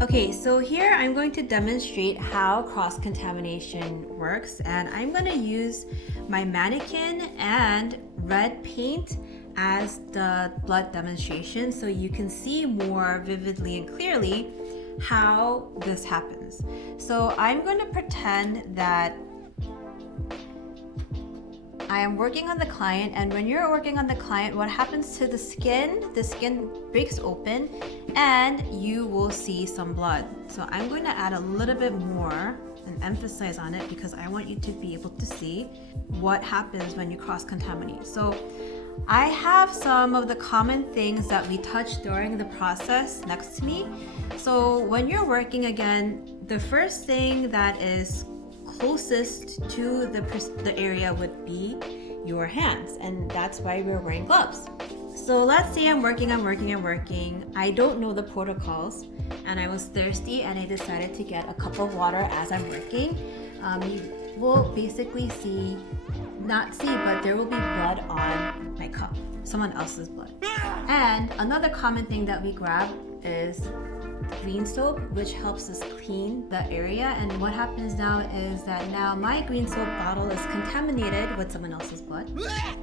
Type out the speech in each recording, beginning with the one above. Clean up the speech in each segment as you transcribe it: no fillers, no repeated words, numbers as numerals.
Okay, so here I'm going to demonstrate how cross-contamination works, and I'm going to use my mannequin and red paint as the blood demonstration so you can see more vividly and clearly how this happens. So I'm going to pretend that I am working on the client, and when you're working on the client, what happens to the skin breaks open and you will see some blood. So I'm going to add a little bit more and emphasize on it because I want you to be able to see what happens when you cross-contaminate. So I have some of the common things that we touch during the process next to me. So when you're working, again, the first thing that is closest to the area would be your hands, and that's why we're wearing gloves. So let's say I'm working. I don't know the protocols, and I was thirsty, and I decided to get a cup of water as I'm working. You will basically but there will be blood on my cup, someone else's blood. And another common thing that we grab is green soap, which helps us clean the area. And what happens now is that now my green soap bottle is contaminated with someone else's blood.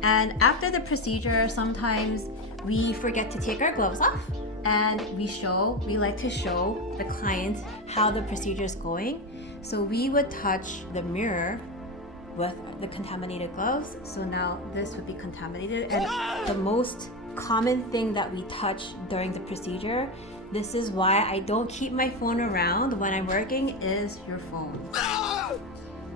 And after the procedure, sometimes we forget to take our gloves off, and we like to show the client how the procedure is going. So we would touch the mirror with the contaminated gloves. So now this would be contaminated, and the most common thing that we touch during the procedure, this is why I don't keep my phone around when I'm working, is your phone.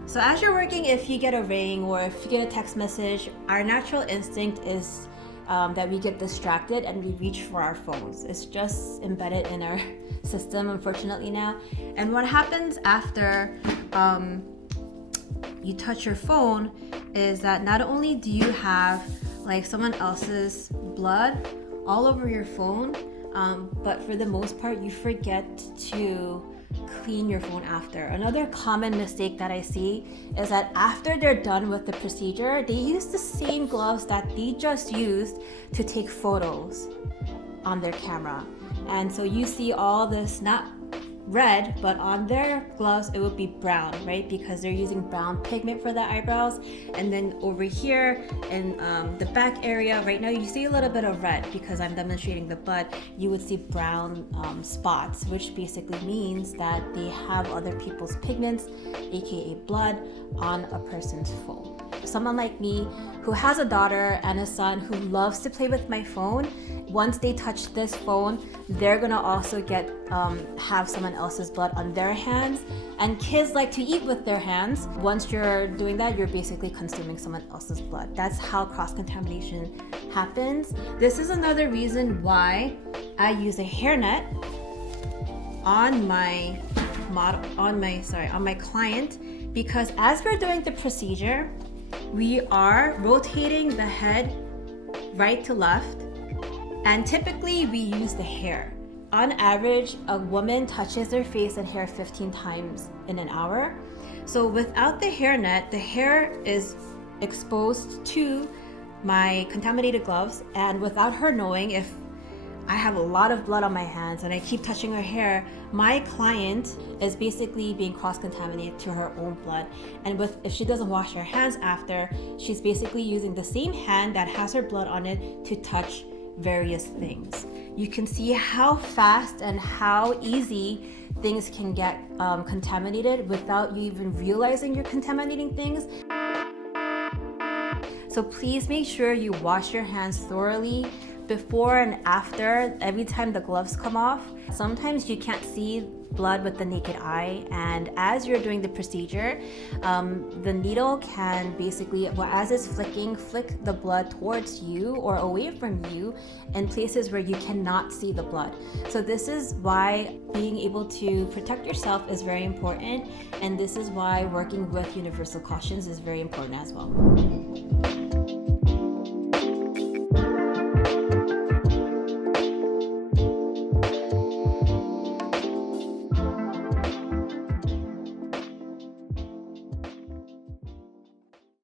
So as you're working, if you get a ring or if you get a text message, our natural instinct is that we get distracted and we reach for our phones. It's just embedded in our system, unfortunately, now. And what happens after you touch your phone is that not only do you have like someone else's blood all over your phone, but for the most part, you forget to clean your phone after. Another common mistake that I see is that after they're done with the procedure, they use the same gloves that they just used to take photos on their camera. And so you see all this, not red, but on their gloves it would be brown, right? Because they're using brown pigment for the eyebrows. And then over here in the back area, right now you see a little bit of red because I'm demonstrating the blood. You would see brown spots, which basically means that they have other people's pigments, aka blood, on a person's phone. Someone like me who has a daughter and a son who loves to play with my phone, once they touch this phone, they're gonna also have someone else's blood on their hands. And kids like to eat with their hands. Once you're doing that, you're basically consuming someone else's blood. That's how cross-contamination happens. This is another reason why I use a hairnet on my client, because as we're doing the procedure, we are rotating the head right to left, and typically we use the hair. On average, a woman touches their face and hair 15 times in an hour. So without the hairnet, the hair is exposed to my contaminated gloves, and without her knowing, if I have a lot of blood on my hands and I keep touching her hair, my client is basically being cross-contaminated to her own blood. And if she doesn't wash her hands after, she's basically using the same hand that has her blood on it to touch various things. You can see how fast and how easy things can get contaminated without you even realizing you're contaminating things. So please make sure you wash your hands thoroughly before and after, every time the gloves come off. Sometimes you can't see blood with the naked eye, and as you're doing the procedure, the needle can basically, as it's flick the blood towards you or away from you in places where you cannot see the blood. So this is why being able to protect yourself is very important, and this is why working with universal cautions is very important as well.